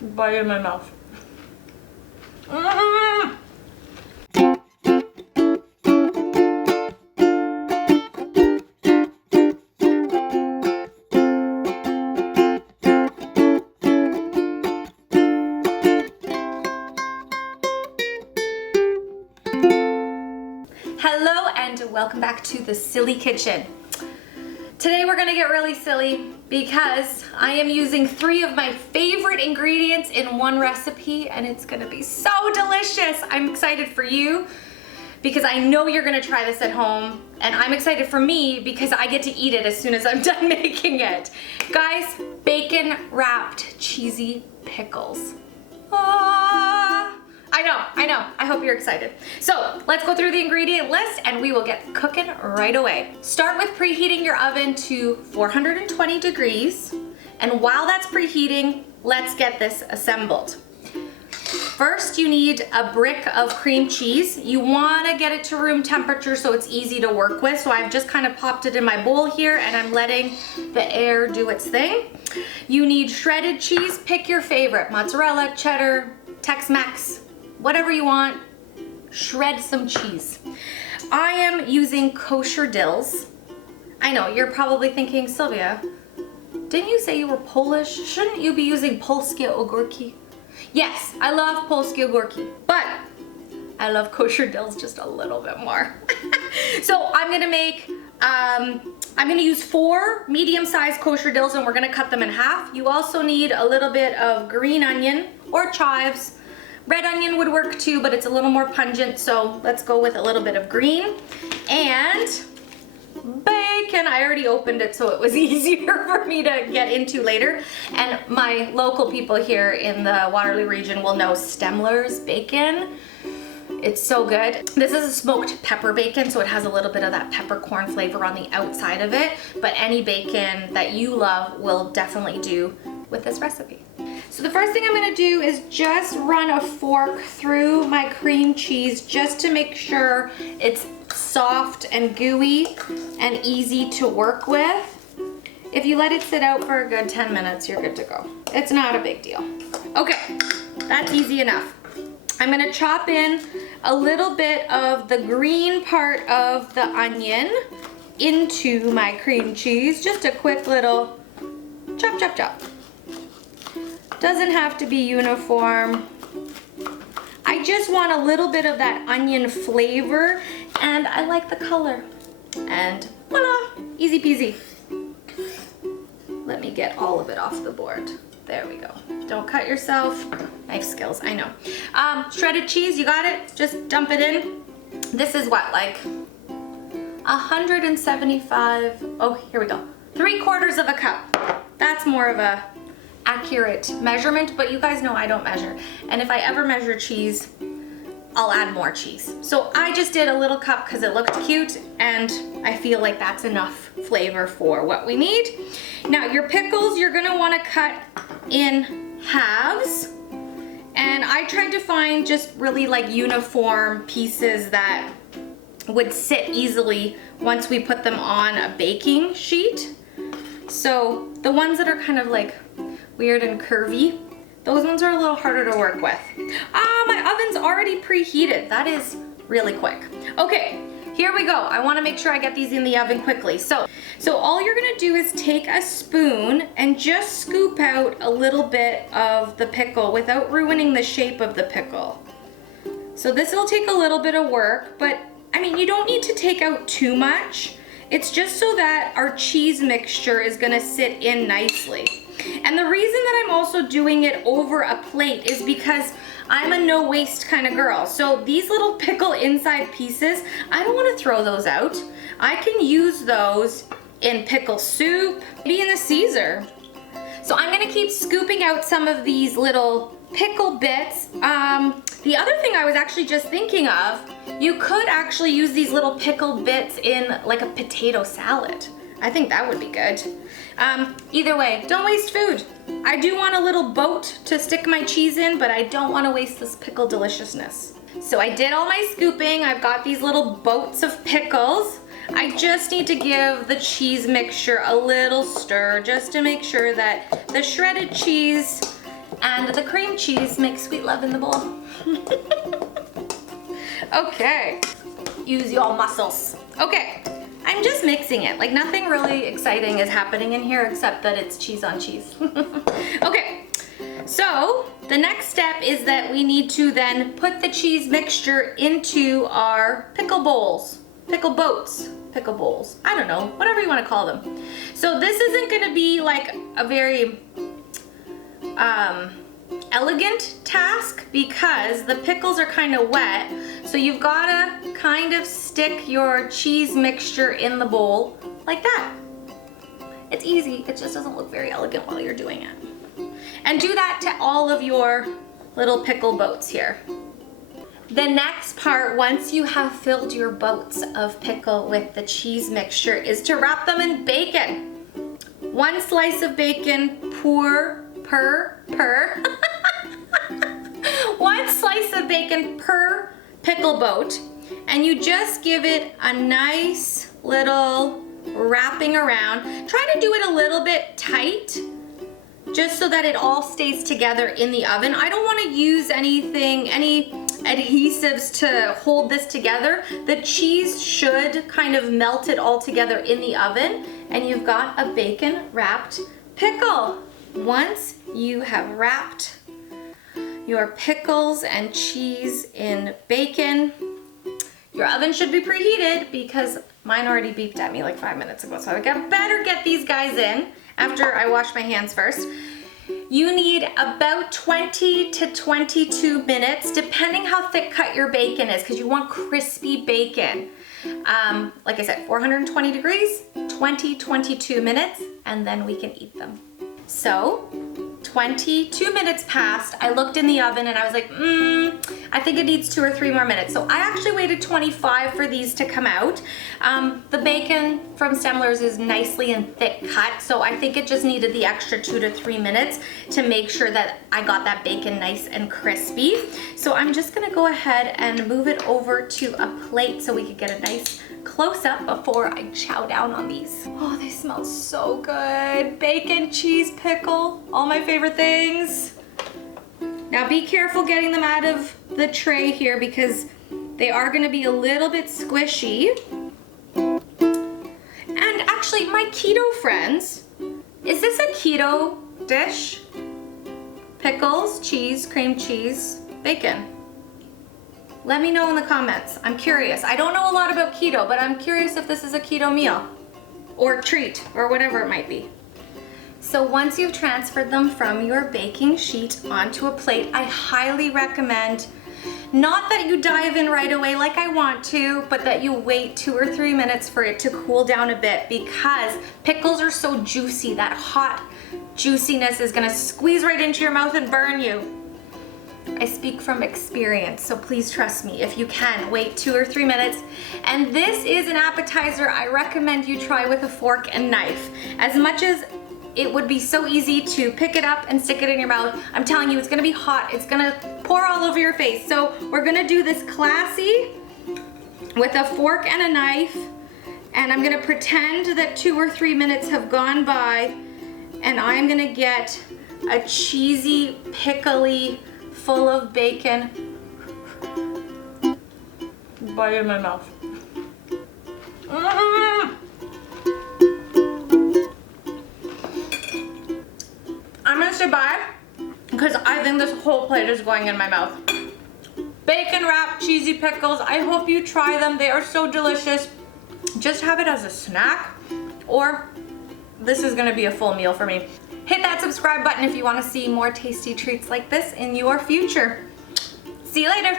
bite in my mouth. Mm-hmm. Hello and welcome back to the Silly Kitchen. Today we're gonna get really silly because I am using 3 of my favorite ingredients in one recipe and it's gonna be so delicious. I'm excited for you because I know you're gonna try this at home, and I'm excited for me because I get to eat it as soon as I'm done making it. Guys, bacon wrapped cheesy pickles. I know. I hope you're excited. So let's go through the ingredient list and we will get cooking right away. Start with preheating your oven to 420 degrees. And while that's preheating, let's get this assembled. First, you need a brick of cream cheese. You want to get it to room temperature so it's easy to work with. So I've just kind of popped it in my bowl here and I'm letting the air do its thing. You need shredded cheese. Pick your favorite, mozzarella, cheddar, Tex-Mex, whatever you want. Shred some cheese. I am using kosher dills. I know, you're probably thinking, Sylvia, didn't you say you were Polish? Shouldn't you be using polskie ogórki? Yes, I love polskie ogórki, but I love kosher dills just a little bit more. So I'm gonna use 4 medium-sized kosher dills and we're gonna cut them in half. You also need a little bit of green onion or chives. Red onion would work too, but it's a little more pungent, so let's go with a little bit of green. And bacon. I already opened it so it was easier for me to get into later. And my local people here in the Waterloo region will know Stemler's bacon. It's so good. This is a smoked pepper bacon, so it has a little bit of that peppercorn flavor on the outside of it, but any bacon that you love will definitely do with this recipe. So the first thing I'm gonna do is just run a fork through my cream cheese just to make sure it's soft and gooey and easy to work with. If you let it sit out for a good 10 minutes, you're good to go. It's not a big deal. Okay, that's easy enough. I'm gonna chop in a little bit of the green part of the onion into my cream cheese. Just a quick little chop, chop, chop. Doesn't have to be uniform. I just want a little bit of that onion flavor and I like the color. And voila, easy peasy. Let me get all of it off the board. There we go. Don't cut yourself. Knife skills, I know. Shredded cheese, you got it? Just dump it in. This is what, like 175, oh, here we go. 3/4 of a cup. That's more of a accurate measurement, but you guys know I don't measure. And if I ever measure cheese, I'll add more cheese. So I just did a little cup because it looked cute and I feel like that's enough flavor for what we need. Now your pickles, you're gonna wanna cut in halves. And I tried to find just really like uniform pieces that would sit easily once we put them on a baking sheet. So the ones that are kind of like weird and curvy, those ones are a little harder to work with. My oven's already preheated. That is really quick. Okay, here we go. I wanna make sure I get these in the oven quickly. So all you're gonna do is take a spoon and just scoop out a little bit of the pickle without ruining the shape of the pickle. So this will take a little bit of work, but I mean, you don't need to take out too much. It's just so that our cheese mixture is gonna sit in nicely. And the reason that I'm also doing it over a plate is because I'm a no waste kind of girl. So these little pickle inside pieces, I don't want to throw those out. I can use those in pickle soup, maybe in a Caesar. So I'm gonna keep scooping out some of these little pickle bits. The other thing I was actually just thinking of, you could actually use these little pickle bits in like a potato salad. I think that would be good. Either way, don't waste food. I do want a little boat to stick my cheese in, but I don't want to waste this pickle deliciousness. So I did all my scooping. I've got these little boats of pickles. I just need to give the cheese mixture a little stir just to make sure that the shredded cheese and the cream cheese makes sweet love in the bowl. Okay, use your muscles. Okay, I'm just mixing it. Like nothing really exciting is happening in here except that it's cheese on cheese. Okay, so the next step is that we need to then put the cheese mixture into our pickle bowls, pickle boats, pickle bowls. I don't know, whatever you want to call them. So this isn't going to be like a very elegant task because the pickles are kind of wet. So you've got to kind of stick your cheese mixture in the bowl like that. It's easy, it just doesn't look very elegant while you're doing it. And do that to all of your little pickle boats here. The next part, once you have filled your boats of pickle with the cheese mixture, is to wrap them in bacon. 1 slice of bacon per 1 slice of bacon per pickle boat, and you just give it a nice little wrapping around. Try to do it a little bit tight, just so that it all stays together in the oven. I don't want to use any adhesives to hold this together. The cheese should kind of melt it all together in the oven, and you've got a bacon wrapped pickle. Once you have wrapped your pickles and cheese in bacon, your oven should be preheated because mine already beeped at me like 5 minutes ago, so I better get these guys in after I wash my hands first. You need about 20 to 22 minutes, depending how thick cut your bacon is, because you want crispy bacon. Like I said, 420 degrees, 22 minutes, and then we can eat them. So 22 minutes passed. I looked in the oven and I was like, I think it needs 2 or 3 more minutes. So I actually waited 25 for these to come out. The bacon from Stemler's is nicely and thick cut, so I think it just needed the extra 2 to 3 minutes to make sure that I got that bacon nice and crispy. So I'm just gonna go ahead and move it over to a plate so we could get a nice close up before I chow down on these. Oh, they smell so good. Bacon, cheese, pickle, all my favorite things. Now be careful getting them out of the tray here because they are gonna be a little bit squishy. And actually, my keto friends, is this a keto dish? Pickles, cheese, cream cheese, bacon. Let me know in the comments. I'm curious. I don't know a lot about keto, but I'm curious if this is a keto meal or treat or whatever it might be. So once you've transferred them from your baking sheet onto a plate, I highly recommend not that you dive in right away like I want to, but that you wait 2 or 3 minutes for it to cool down a bit because pickles are so juicy. That hot juiciness is gonna squeeze right into your mouth and burn you. I speak from experience, so please trust me. If you can, wait 2 or 3 minutes. And this is an appetizer I recommend you try with a fork and knife. As much as it would be so easy to pick it up and stick it in your mouth, I'm telling you, it's gonna be hot. It's gonna pour all over your face. So we're gonna do this classy with a fork and a knife. And I'm gonna pretend that 2 or 3 minutes have gone by, and I'm gonna get a cheesy, pickly, full of bacon bite in my mouth. I'm gonna say bye because I think this whole plate is going in my mouth. Bacon wrapped cheesy pickles. I hope you try them. They are so delicious. Just have it as a snack, or this is gonna be a full meal for me. Hit that subscribe button if you want to see more tasty treats like this in your future. See you later.